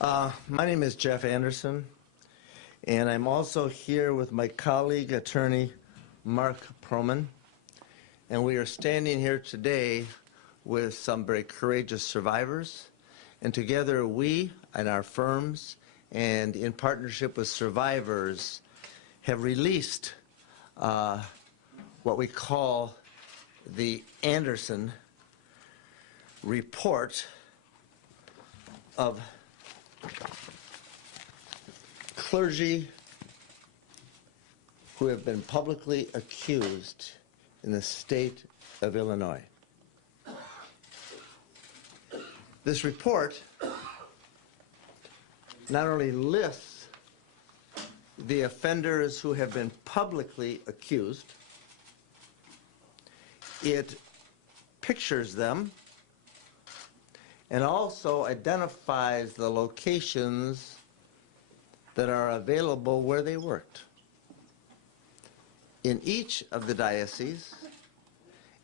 My name is Jeff Anderson, and I'm also here with my colleague, attorney Mark Proman, and we are standing here today with some very courageous survivors, and together we and our firms and in partnership with survivors have released what we call the Anderson report of clergy who have been publicly accused in the state of Illinois. This report not only lists the offenders who have been publicly accused, it pictures them and also identifies the locations that are available where they worked. In each of the dioceses,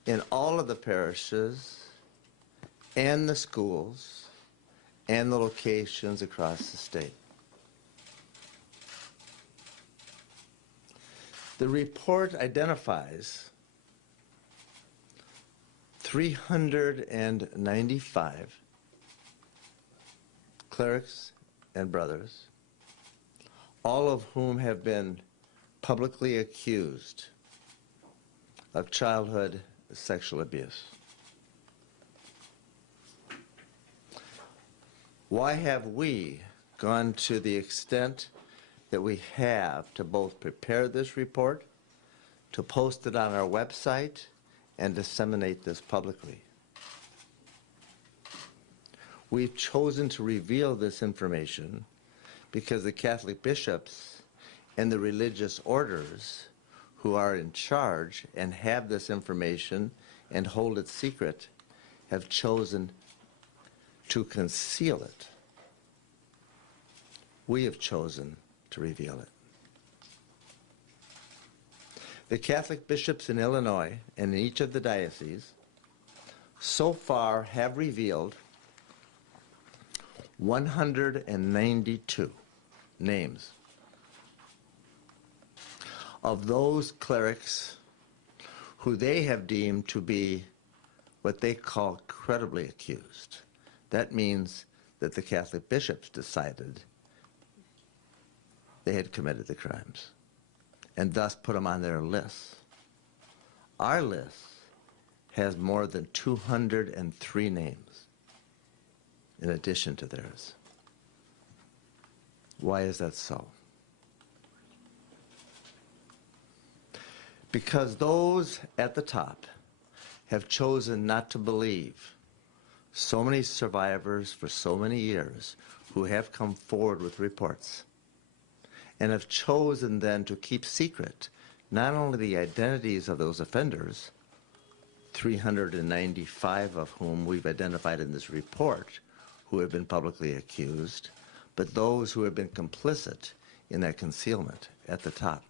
in all of the parishes, and the schools, and the locations across the state. The report identifies 395 clerics and brothers, all of whom have been publicly accused of childhood sexual abuse. Why have we gone to the extent that we have to both prepare this report, to post it on our website, and disseminate this publicly? We've chosen to reveal this information because the Catholic bishops and the religious orders who are in charge and have this information and hold it secret have chosen to conceal it. We have chosen to reveal it. The Catholic bishops in Illinois and in each of the dioceses so far have revealed 192 names of those clerics who they have deemed to be what they call credibly accused. That means that the Catholic bishops decided they had committed the crimes and thus put them on their list. Our list has more than 203 names in addition to theirs. Why is that so? Because those at the top have chosen not to believe so many survivors for so many years who have come forward with reports and have chosen then to keep secret not only the identities of those offenders, 395 of whom we've identified in this report who have been publicly accused, but those who have been complicit in that concealment at the top.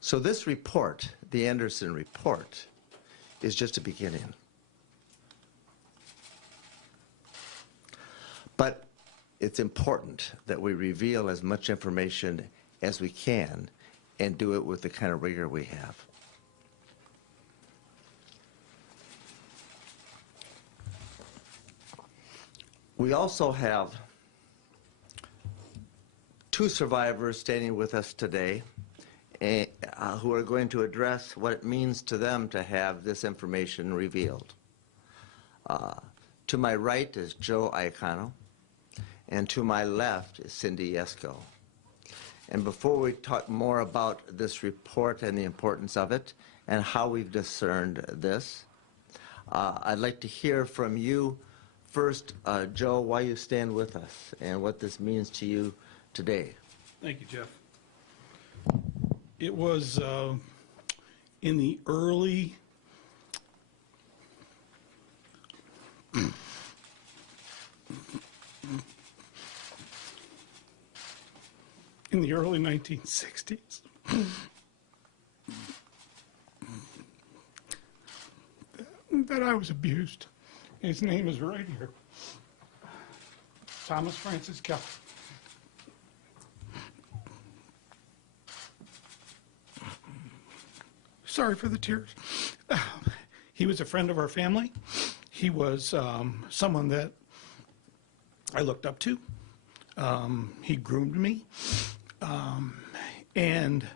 So this report, the Anderson report, is just a beginning. But it's important that we reveal as much information as we can and do it with the kind of rigor we have. We also have two survivors standing with us today who are going to address what it means to them to have this information revealed. To my right is Joe Iacano, and to my left is Cindy Yesko. And before we talk more about this report and the importance of it and how we've discerned this, I'd like to hear from you first, Joe, why you stand with us and what this means to you today. Thank you, Jeff. It was in the early in the early 1960s that I was abused. His name is right here. Thomas Francis Keller. Sorry for the tears. He was a friend of our family. He was someone that I looked up to. He groomed me. And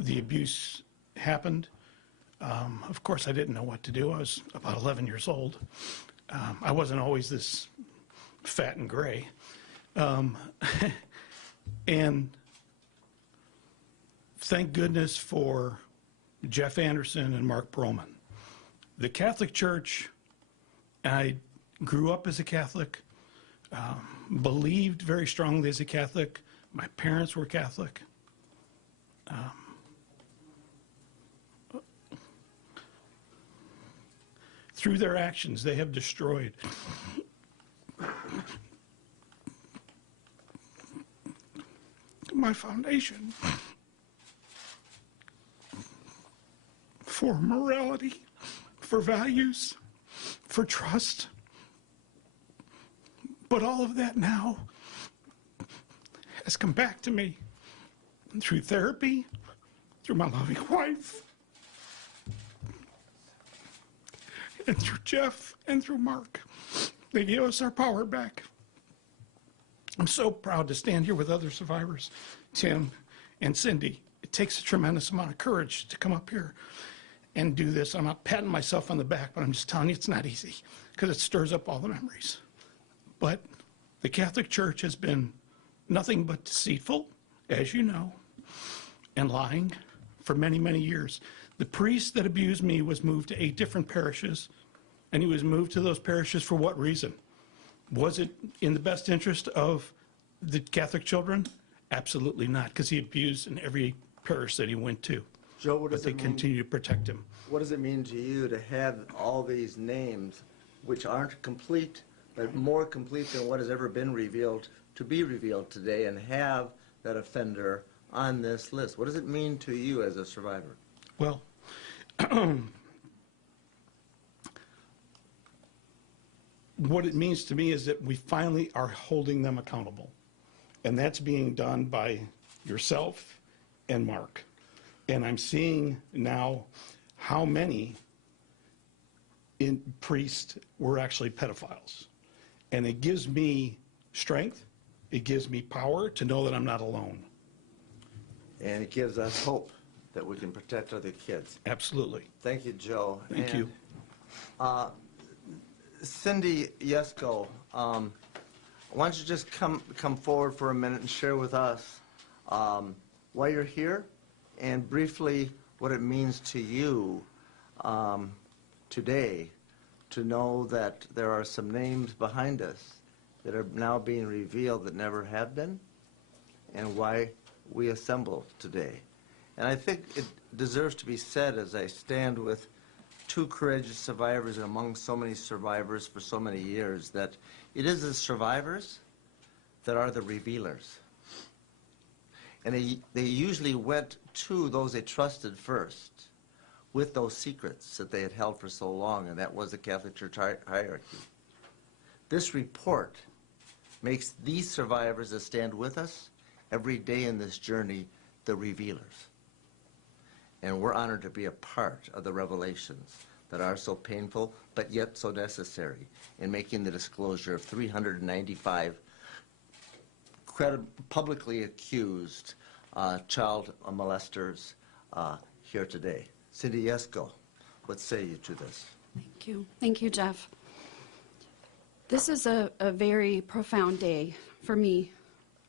the abuse happened. Of course, I didn't know what to do. I was about 11 years old. I wasn't always this fat and gray. And thank goodness for Jeff Anderson and Mark Broman. The Catholic Church, I grew up as a Catholic, believed very strongly as a Catholic. My parents were Catholic. Through their actions, they have destroyed my foundation for morality, for values, for trust. But all of that now has come back to me through therapy, through my loving wife, and through Jeff and through Mark. They gave us our power back. I'm so proud to stand here with other survivors, Tim and Cindy. It takes a tremendous amount of courage to come up here and do this. I'm not patting myself on the back, but I'm just telling you it's not easy because it stirs up all the memories. But the Catholic Church has been nothing but deceitful, as you know, and lying for many, many years. The priest that abused me was moved to 8 different parishes, and he was moved to those parishes for what reason? Was it in the best interest of the Catholic children? Absolutely not, because he abused in every parish that he went to. Joe, what does But they it mean? continue to protect him. What does it mean to you to have all these names, which aren't complete, but more complete than what has ever been revealed, to be revealed today, and have that offender on this list? What does it mean to you as a survivor? Well, what it means to me is that we finally are holding them accountable. And that's being done by yourself and Mark. And I'm seeing now how many priests were actually pedophiles. And it gives me strength. It gives me power to know that I'm not alone. And it gives us hope that we can protect other kids. Absolutely. Thank you, Joe. Thank you. Cindy Yesko, why don't you just come forward for a minute and share with us why you're here and briefly what it means to you today to know that there are some names behind us that are now being revealed that never have been, and why we assemble today. And I think it deserves to be said, as I stand with 2 courageous survivors and among so many survivors for so many years, that it is the survivors that are the revealers. And they usually went to those they trusted first with those secrets that they had held for so long, and that was the Catholic Church hierarchy. This report makes these survivors that stand with us every day in this journey the revealers. And we're honored to be a part of the revelations that are so painful, but yet so necessary in making the disclosure of 395 publicly accused child molesters here today. Cindy Yesko, what say you to this? Thank you. Thank you, Jeff. This is a very profound day for me,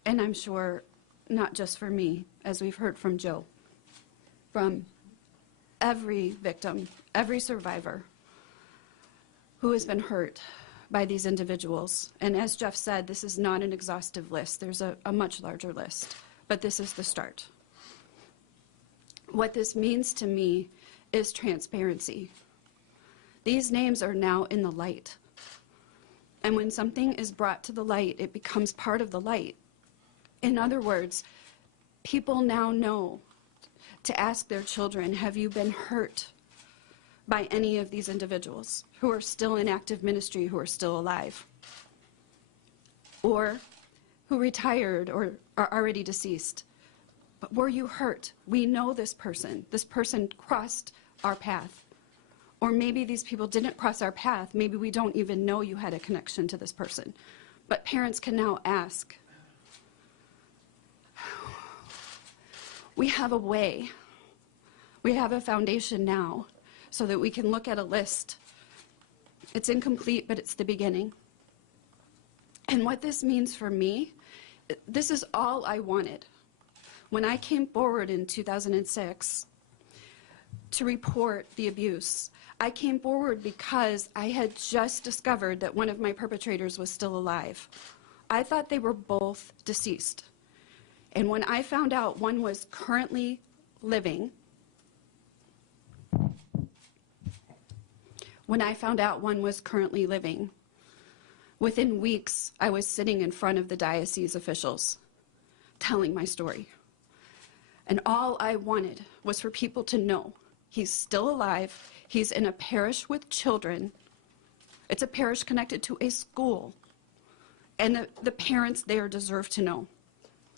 and I'm sure not just for me, as we've heard from Joe, from every victim, every survivor who has been hurt by these individuals. And as Jeff said, this is not an exhaustive list. There's a much larger list, but this is the start. What this means to me is transparency. These names are now in the light. And when something is brought to the light, it becomes part of the light. In other words, people now know to ask their children, have you been hurt by any of these individuals who are still in active ministry, who are still alive? or who retired or are already deceased. But were you hurt? We know this person. This person crossed our path. Or maybe these people didn't cross our path. Maybe we don't even know you had a connection to this person. But parents can now ask. We have a way. We have a foundation now so that we can look at a list. It's incomplete, but it's the beginning. And what this means for me, this is all I wanted. When I came forward in 2006 to report the abuse, I came forward because I had just discovered that one of my perpetrators was still alive. I thought they were both deceased. And when I found out one was currently living, within weeks, I was sitting in front of the diocese officials telling my story. And all I wanted was for people to know he's still alive. He's in a parish with children. It's a parish connected to a school. And the parents there deserve to know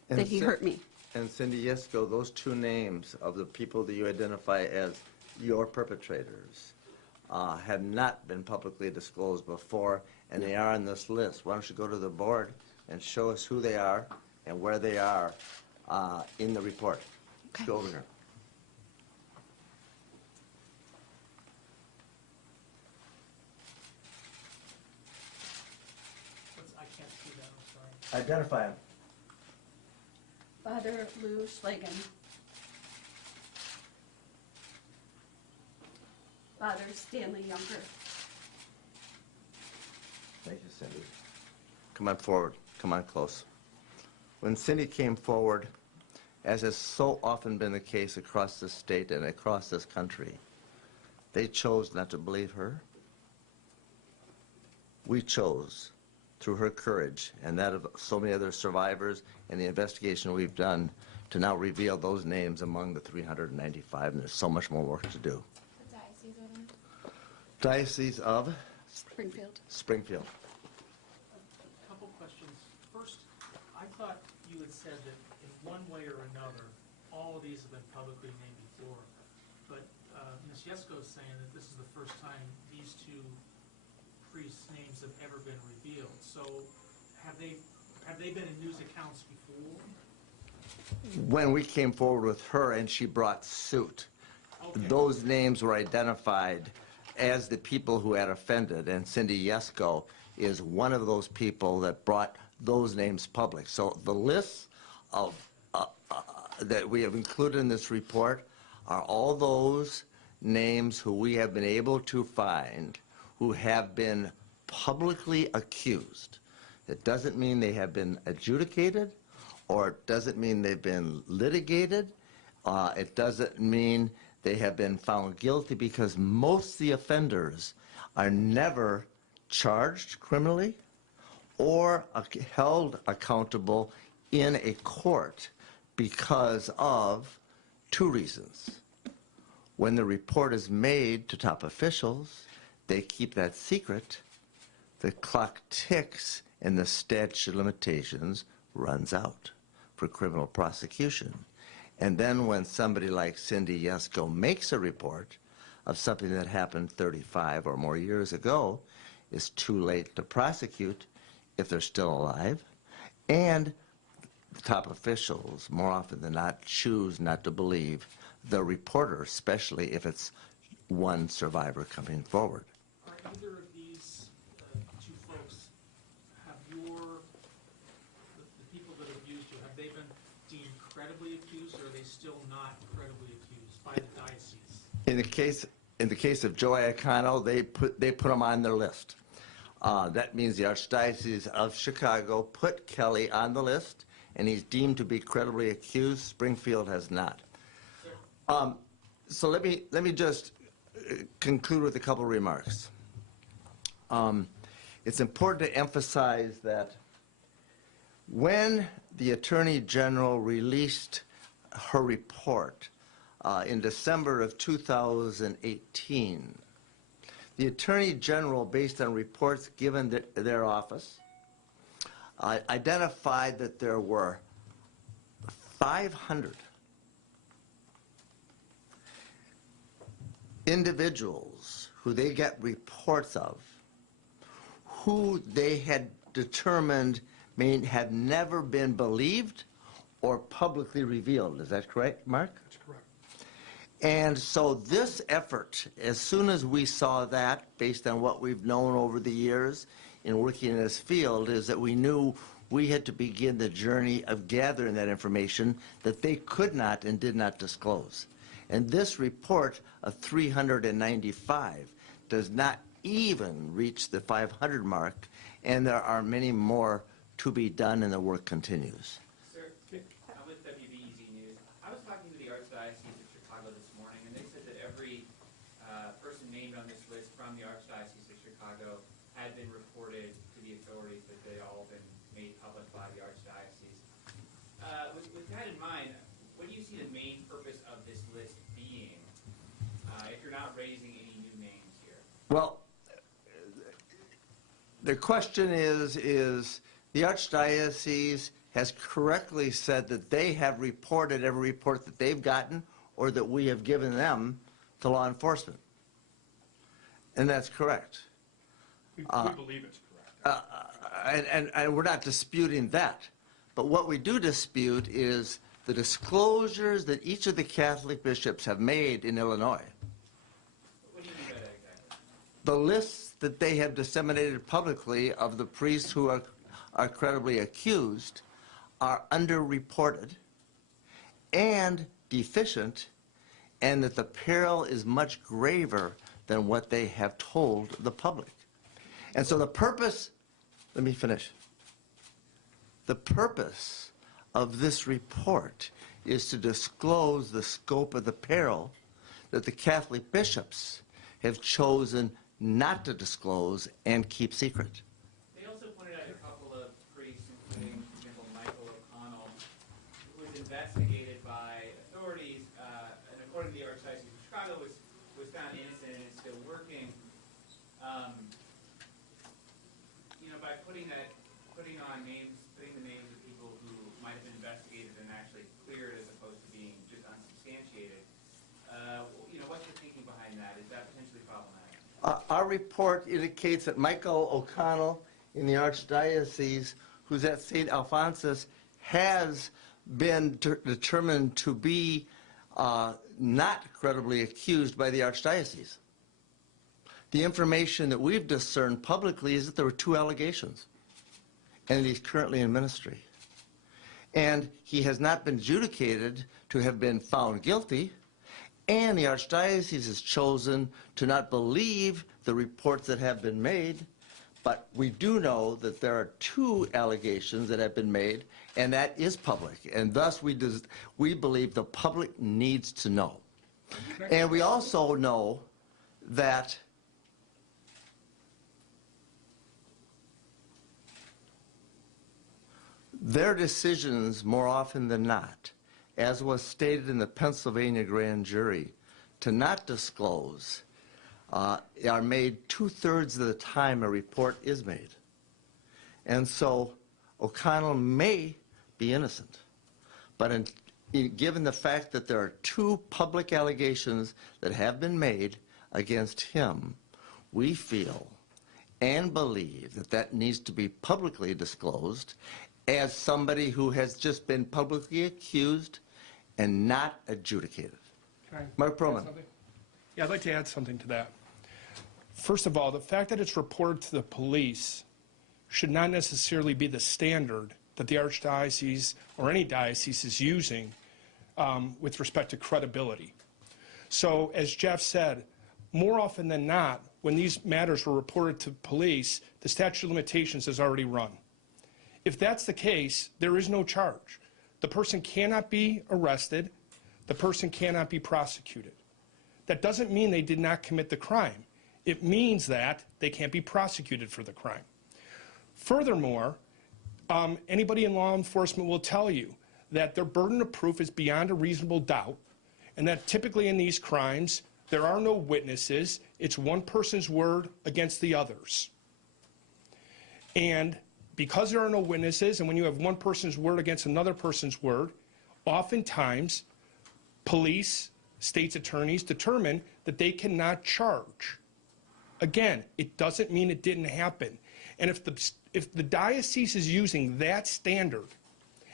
that he hurt me. And Cindy Yesko, those two names of the people that you identify as your perpetrators had not been publicly disclosed before, and they are on this list. Why don't you go to the board and show us who they are and where they are in the report. Okay. Go over here. I can't see that, I'm sorry. Identify them. Father Lou Schlagen. Father Stanley Younger. Thank you, Cindy. Come on forward. Come on close. When Cindy came forward, as has so often been the case across this state and across this country, they chose not to believe her. We chose, through her courage and that of so many other survivors and the investigation we've done, to now reveal those names among the 395, and there's so much more work to do. What diocese are they? Diocese of Springfield. Springfield. A couple questions. First, I thought you had said that in one way or another, all of these have been publicly named before. But Ms. Yesko is saying that this is the first time these two priests' names have ever been revealed. So have they been in news accounts before? When we came forward with her and she brought suit, Okay. those names were identified as the people who had offended, and Cindy Yesko is one of those people that brought those names public. So the lists of that we have included in this report are all those names who we have been able to find who have been publicly accused. It doesn't mean they have been adjudicated, or it doesn't mean they've been litigated. It doesn't mean they have been found guilty, because most of the offenders are never charged criminally or held accountable in a court because of two reasons. When the report is made to top officials, they keep that secret, the clock ticks, and the statute of limitations runs out for criminal prosecution. And then when somebody like Cindy Yesko makes a report of something that happened 35 or more years ago, it's too late to prosecute if they're still alive. And the top officials, more often than not, choose not to believe the reporter, especially if it's one survivor coming forward. Are either of these two folks, have the people that abused you, have they been deemed credibly accused, or are they still not credibly accused by the diocese? In the case of Joe Iacano, they put him on their list. That means the Archdiocese of Chicago put Kelly on the list, and he's deemed to be credibly accused. Springfield has not. So let me just conclude with a couple remarks. It's important to emphasize that when the Attorney General released her report in December of 2018, the Attorney General, based on reports given their office, identified that there were 500 individuals who they get reports of who they had determined may have never been believed or publicly revealed. Is that correct, Mark? That's correct. And so this effort, as soon as we saw that, based on what we've known over the years in working in this field, is that we knew we had to begin the journey of gathering that information that they could not and did not disclose. And this report of 395 does not even reach the 500 mark, and there are many more to be done, and the work continues. Sir, I'm with WBEZ News. I was talking to the Archdiocese of Chicago this morning, and they said that every person named on this list from the Archdiocese of Chicago had been reported to the authorities, that they'd all been made public by the Archdiocese. With that in mind, what do you see the main purpose of this list being, if you're not raising any new names here? Well, the question is the Archdiocese has correctly said that they have reported every report that they've gotten or that we have given them to law enforcement. And that's correct. We believe it's correct. And we're not disputing that. But what we do dispute is the disclosures that each of the Catholic bishops have made in Illinois. What do you mean by that exactly? The lists that they have disseminated publicly of the priests who are credibly accused are underreported and deficient, and that the peril is much graver than what they have told the public. And so the purpose, let me finish. The purpose of this report is to disclose the scope of the peril that the Catholic bishops have chosen not to disclose and keep secret. They also pointed out a couple of priests, including, for example, Michael O'Connell, who was investigated by authorities, and according to the Archdiocese of Chicago, was found innocent and is still working. By putting on names, putting the names of people who might have been investigated and actually cleared, as opposed to being just unsubstantiated. What's the thinking behind that? Is that potentially problematic? Our report indicates that Michael O'Connell in the Archdiocese, who's at St. Alphonsus, has been determined to be not credibly accused by the Archdiocese. The information that we've discerned publicly is that there were 2 allegations, and he's currently in ministry. And he has not been adjudicated to have been found guilty, and the Archdiocese has chosen to not believe the reports that have been made, but we do know that there are 2 allegations that have been made, and that is public, and thus we believe the public needs to know. And we also know that their decisions, more often than not, as was stated in the Pennsylvania grand jury, to not disclose are made 2/3 of the time a report is made. And so O'Connell may be innocent, but given the fact that there are 2 public allegations that have been made against him, we feel and believe that that needs to be publicly disclosed as somebody who has just been publicly accused and not adjudicated. Can I Mark add Proman. something? Yeah, I'd like to add something to that. First of all, the fact that it's reported to the police should not necessarily be the standard that the Archdiocese or any diocese is using with respect to credibility. So, as Jeff said, more often than not, when these matters were reported to police, the statute of limitations has already run. If that's the case, there is no charge. The person cannot be arrested. The person cannot be prosecuted. That doesn't mean they did not commit the crime. It means that they can't be prosecuted for the crime. Furthermore, anybody in law enforcement will tell you that their burden of proof is beyond a reasonable doubt, and that typically in these crimes, there are no witnesses. It's one person's word against the others. And because there are no witnesses, and when you have one person's word against another person's word, oftentimes police, state's attorneys determine that they cannot charge. Again, it doesn't mean it didn't happen. And if the diocese is using that standard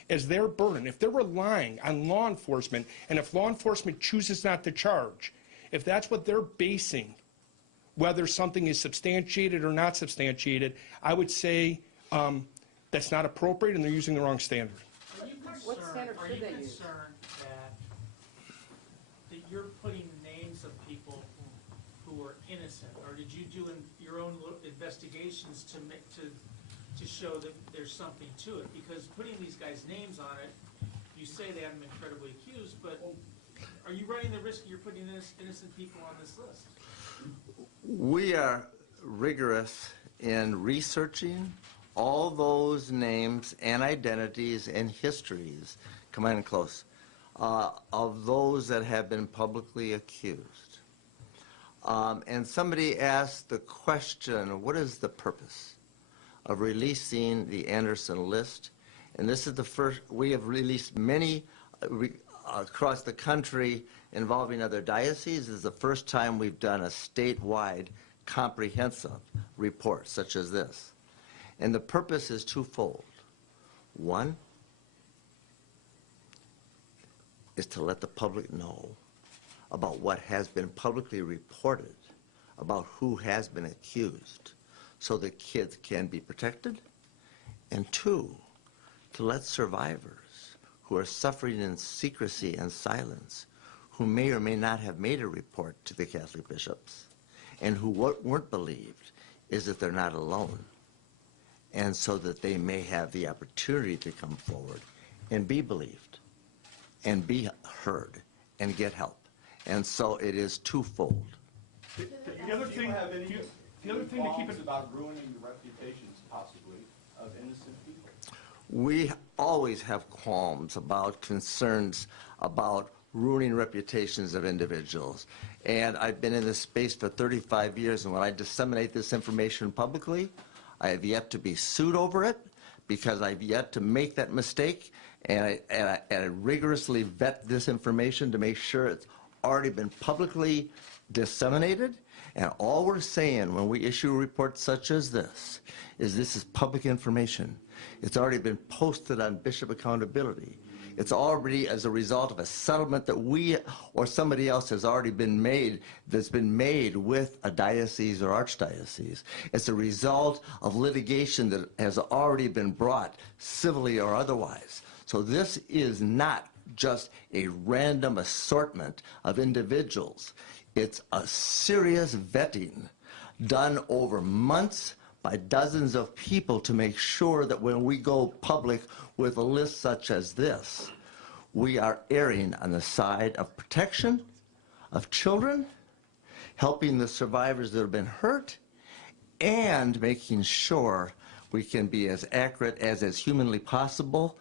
as their burden, if they're relying on law enforcement, and if law enforcement chooses not to charge, if that's what they're basing, whether something is substantiated or not substantiated, I would say that's not appropriate and they're using the wrong standard. What standard Are should you they use? concerned that you're putting names of people who are innocent? Or did you do your own investigations to show that there's something to it? Because putting these guys' names on it, you say they haven't been credibly accused, but are you running the risk you're putting innocent people on this list? We are rigorous in researching all those names and identities and histories, come in close, of those that have been publicly accused. And somebody asked the question, what is the purpose of releasing the Anderson list? And this is the first, we have released many across the country involving other dioceses. This is the first time we've done a statewide comprehensive report such as this. And the purpose is twofold. One is to let the public know about what has been publicly reported, about who has been accused, so that kids can be protected. And two, to let survivors who are suffering in secrecy and silence, who may or may not have made a report to the Catholic bishops, and who weren't believed, is that they're not alone. And so that they may have the opportunity to come forward and be believed and be heard and get help. And so it is twofold. The other Do thing, you have any the other thing to keep qualms it. about ruining the reputations, possibly, of innocent people? We always have qualms about concerns about ruining reputations of individuals. And I've been in this space for 35 years, and when I disseminate this information publicly, I have yet to be sued over it because I've yet to make that mistake, and I rigorously vet this information to make sure it's already been publicly disseminated. And all we're saying when we issue a report such as this is public information. It's already been posted on Bishop Accountability. It's already as a result of a settlement that we or somebody else has already been made, that's been made with a diocese or archdiocese. It's a result of litigation that has already been brought, civilly or otherwise. So this is not just a random assortment of individuals. It's a serious vetting done over months by dozens of people to make sure that when we go public with a list such as this, we are erring on the side of protection of children, helping the survivors that have been hurt, and making sure we can be as accurate as is humanly possible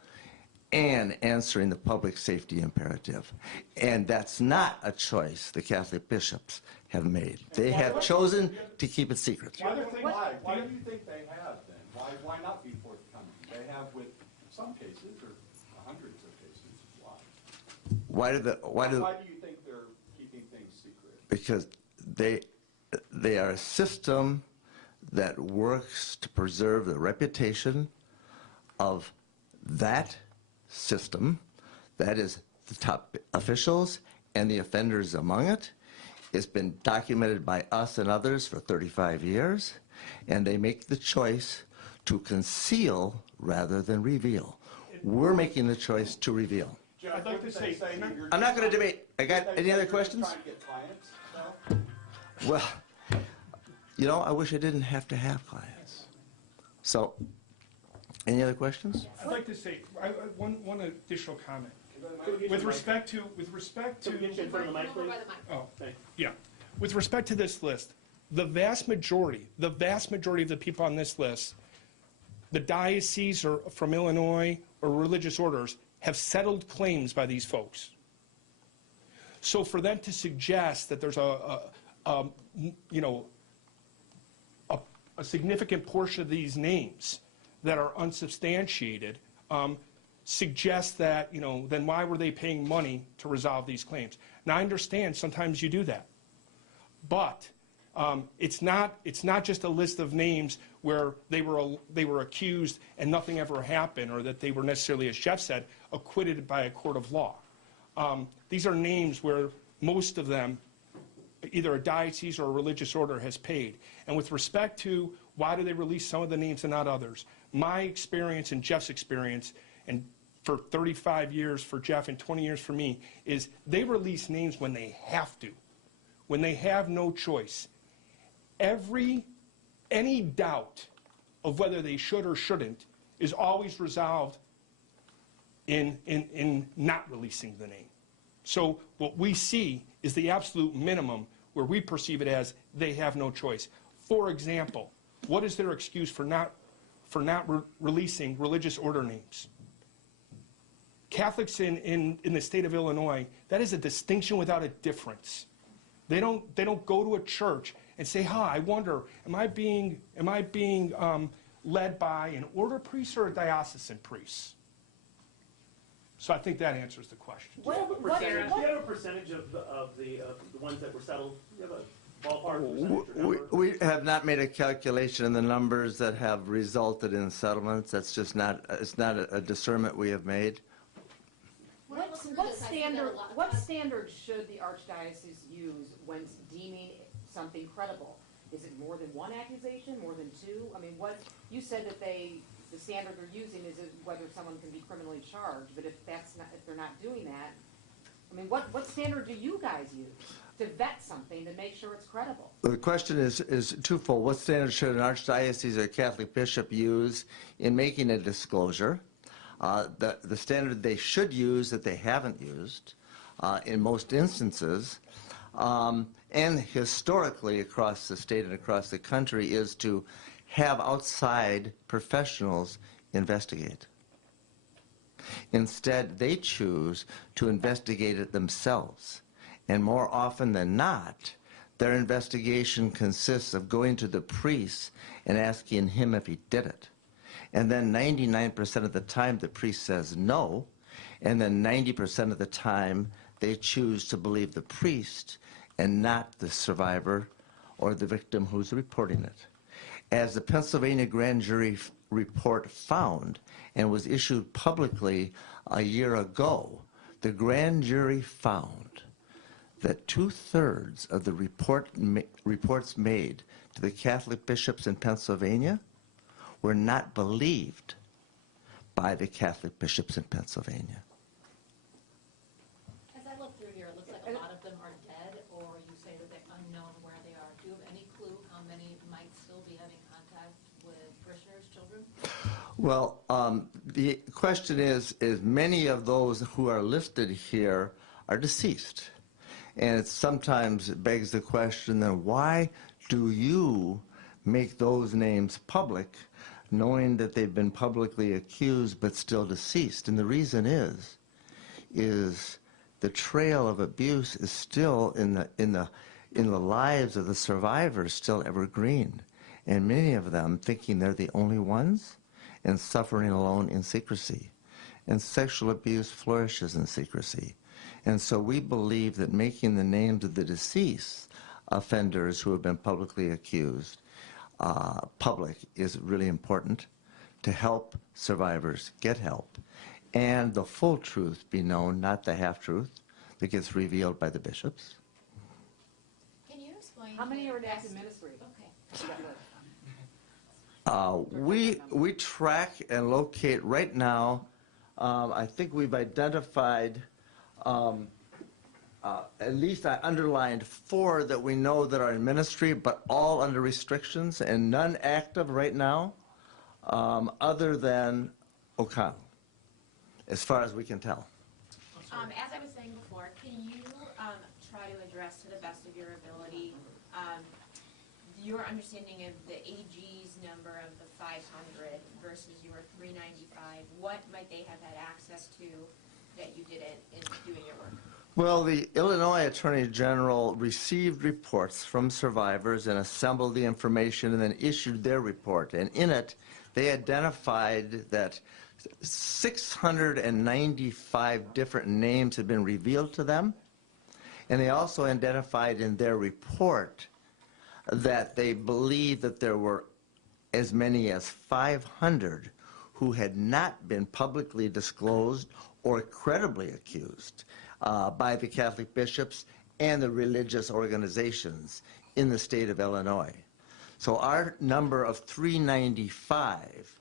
and answering the public safety imperative. And that's not a choice the Catholic bishops have made. They have chosen to keep it secret. Why do you think they have, then? Why not be forthcoming? They have with some cases, or hundreds of cases. Why? Why do you think they're keeping things secret? Because they are a system that works to preserve the reputation of that system, that is the top officials and the offenders among it. It's been documented by us and others for 35 years, and they make the choice to conceal rather than reveal. We're making the choice to reveal. Jeff, I'd like to say, I'm not going to debate. I got any other questions? Trying to get clients, no? Well, you know, I wish I didn't have to have clients. So, any other questions? I'd like to say one additional comment. With respect to, oh, yeah, with respect to this list, the vast majority of the people on this list, the diocese or from Illinois or religious orders, have settled claims by these folks. So for them to suggest that there's a significant portion of these names that are unsubstantiated suggest that, then why were they paying money to resolve these claims? Now, I understand sometimes you do that, but it's not just a list of names where they were accused and nothing ever happened, or that they were necessarily, as Jeff said, acquitted by a court of law. These are names where most of them, either a diocese or a religious order has paid. And with respect to why do they release some of the names and not others, my experience and Jeff's experience, and for 35 years for Jeff and 20 years for me, is they release names when they have to, when they have no choice. Any doubt of whether they should or shouldn't is always resolved in not releasing the name. So what we see is the absolute minimum where we perceive it as they have no choice. For example, what is their excuse for not releasing religious order names? Catholics in the state of Illinois, that is a distinction without a difference. They don't go to a church and say, I wonder, am I being led by an order priest or a diocesan priest? So I think that answers the question. Do you have a percentage of the ones that were settled? Do you have a ballpark percentage or number? We have not made a calculation in the numbers that have resulted in settlements. That's just not, it's not a discernment we have made. What standard should the archdiocese use when deeming something credible? Is it more than one accusation, more than two? I mean, you said that the standard they're using is whether someone can be criminally charged, but if they're not doing that, I mean, what standard do you guys use to vet something to make sure it's credible? The question is twofold. What standard should an archdiocese or a Catholic bishop use in making a disclosure? The standard they should use that they haven't used in most instances, and historically across the state and across the country, is to have outside professionals investigate. Instead, they choose to investigate it themselves. And more often than not, their investigation consists of going to the priest and asking him if he did it. And then 99% of the time, the priest says no. And then 90% of the time, they choose to believe the priest and not the survivor or the victim who's reporting it. As the Pennsylvania grand jury report found and was issued publicly a year ago, the grand jury found that 2/3 of the reports made to the Catholic bishops in Pennsylvania were not believed by the Catholic bishops in Pennsylvania. As I look through here, it looks like a lot of them are dead, or you say that they're unknown where they are. Do you have any clue how many might still be having contact with parishioners' children? Well, the question is many of those who are listed here are deceased. And it sometimes begs the question, then why do you make those names public, knowing that they've been publicly accused but still deceased? And the reason is the trail of abuse is still in the lives of the survivors still evergreen, and many of them thinking they're the only ones and suffering alone in secrecy. And sexual abuse flourishes in secrecy. And so we believe that making the names of the deceased offenders who have been publicly accused public is really important to help survivors get help and the full truth be known, not the half-truth that gets revealed by the bishops. Can you explain? How many are in active ministry? Okay. We track and locate right now. I think we've identified at least I underlined 4 that we know that are in ministry, but all under restrictions and none active right now, other than O'Connell, as far as we can tell. As I was saying before, can you try to address to the best of your ability your understanding of the AG's number of the 500 versus your 395? What might they have had access to that you didn't in doing your work? Well, the Illinois Attorney General received reports from survivors and assembled the information and then issued their report. And in it, they identified that 695 different names had been revealed to them, and they also identified in their report that they believed that there were as many as 500 who had not been publicly disclosed or credibly accused by the Catholic bishops and the religious organizations in the state of Illinois. So our number of 395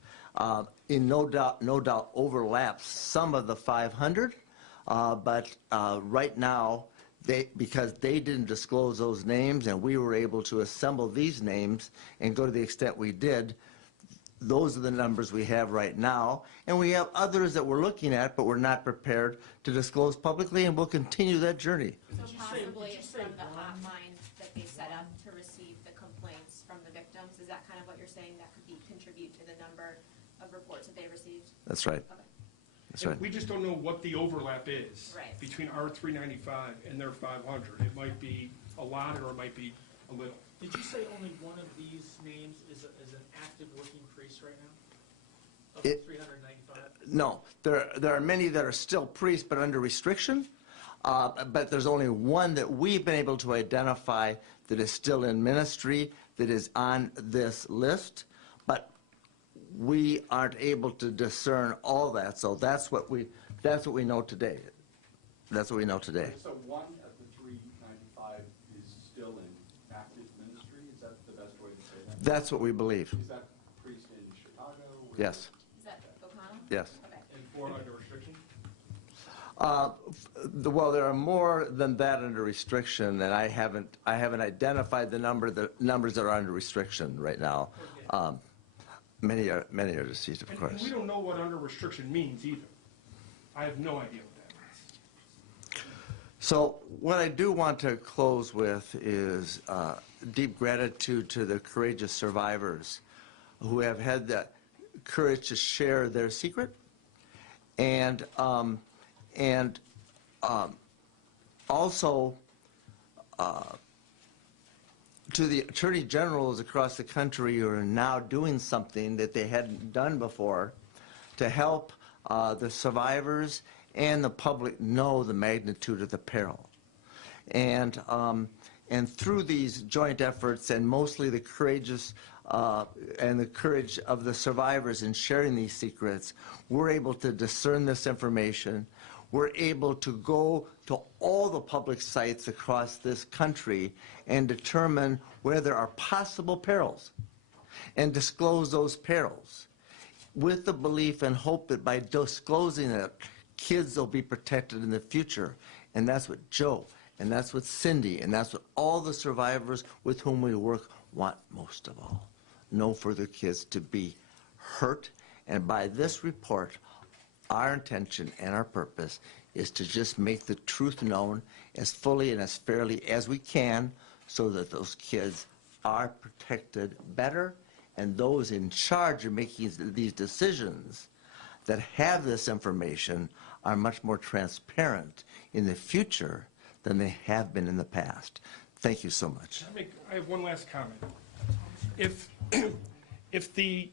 in no doubt overlaps some of the 500, but right now, because they didn't disclose those names and we were able to assemble these names and go to the extent we did, those are the numbers we have right now. And we have others that we're looking at, but we're not prepared to disclose publicly, and we'll continue that journey. So possibly it's from the hotline that they set up to receive the complaints from the victims? Is that kind of what you're saying that could contribute to the number of reports that they received? That's right. Okay. That's right. We just don't know what the overlap is Right. between our 395 and their 500. It might be a lot or it might be a little. Did you say only one of these names is an active working priest right now? Of the 395? No, there are many that are still priests but under restriction, but there's only one that we've been able to identify that is still in ministry, that is on this list, but we aren't able to discern all that, so that's what we know today. That's what we know today. So one of the 395 is still in active ministry? Is that the best way to say that? That's what we believe. Is that priest in Chicago? Yes. Is that O'Connell? Yes. Okay. And 4 under restriction? Well, there are more than that under restriction, and I haven't identified the numbers that are under restriction right now. Many are deceased, of And course. we don't know what under restriction means either. I have no idea what that means. So what I do want to close with is deep gratitude to the courageous survivors who have had the courage to share their secret, and also to the attorney generals across the country who are now doing something that they hadn't done before to help the survivors and the public know the magnitude of the peril. And through these joint efforts, and mostly the courageous and the courage of the survivors in sharing these secrets, we're able to discern this information. We're able to go to all the public sites across this country and determine where there are possible perils and disclose those perils with the belief and hope that by disclosing it, kids will be protected in the future. And that's what Joe, and that's what Cindy, and that's what all the survivors with whom we work want most of all. No further kids to be hurt. And by this report, our intention and our purpose is to just make the truth known as fully and as fairly as we can so that those kids are protected better, and those in charge of making these decisions that have this information are much more transparent in the future than they have been in the past. Thank you so much. I have one last comment. If the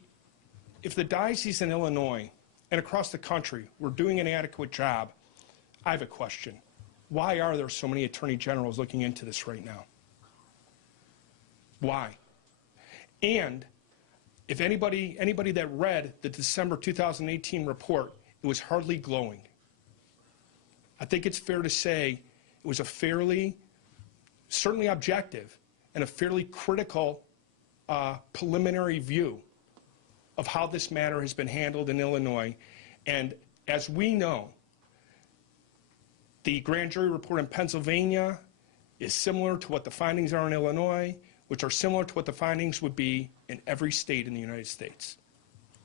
diocese in Illinois and across the country were doing an adequate job, I have a question. Why are there so many attorney generals looking into this right now? Why? And if anybody that read the December 2018 report, it was hardly glowing. I think it's fair to say it was a fairly, certainly objective, and a fairly critical preliminary view of how this matter has been handled in Illinois. And as we know, the grand jury report in Pennsylvania is similar to what the findings are in Illinois, which are similar to what the findings would be in every state in the United States.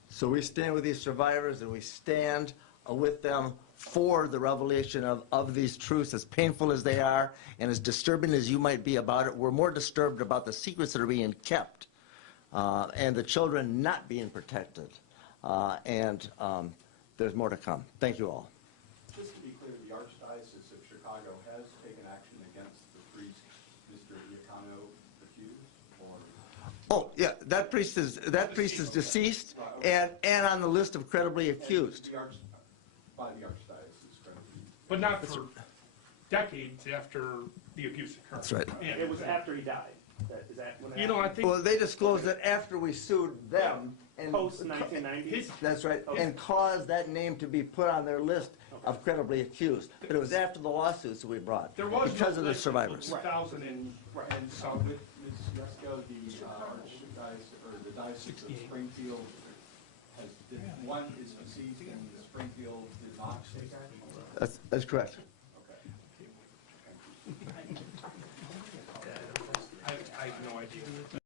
So we stand with these survivors, and we stand with them for the revelation of these truths, as painful as they are and as disturbing as you might be about it. We're more disturbed about the secrets that are being kept and the children not being protected. There's more to come. Thank you all. Just to be clear, the Archdiocese of Chicago has taken action against the priest, Mr. Iacano, accused, or? Oh, yeah, that priest is deceased and on the list of credibly accused. By the archdiocese, credibly. But not for decades after the abuse occurred. That's right. Yeah. It was after he died. Is that when? You know, I think Well, they disclosed it after we sued them. And Post 1990s? That's right, Okay. and caused that name to be put on their list of credibly accused. But it was after the lawsuits that we brought, there was because no of the list until survivors. 2000 and some. Ms. Yesko, the archdiocese, or the diocese of Springfield, one is deceased and Springfield did not. That's correct. Okay. I have no idea.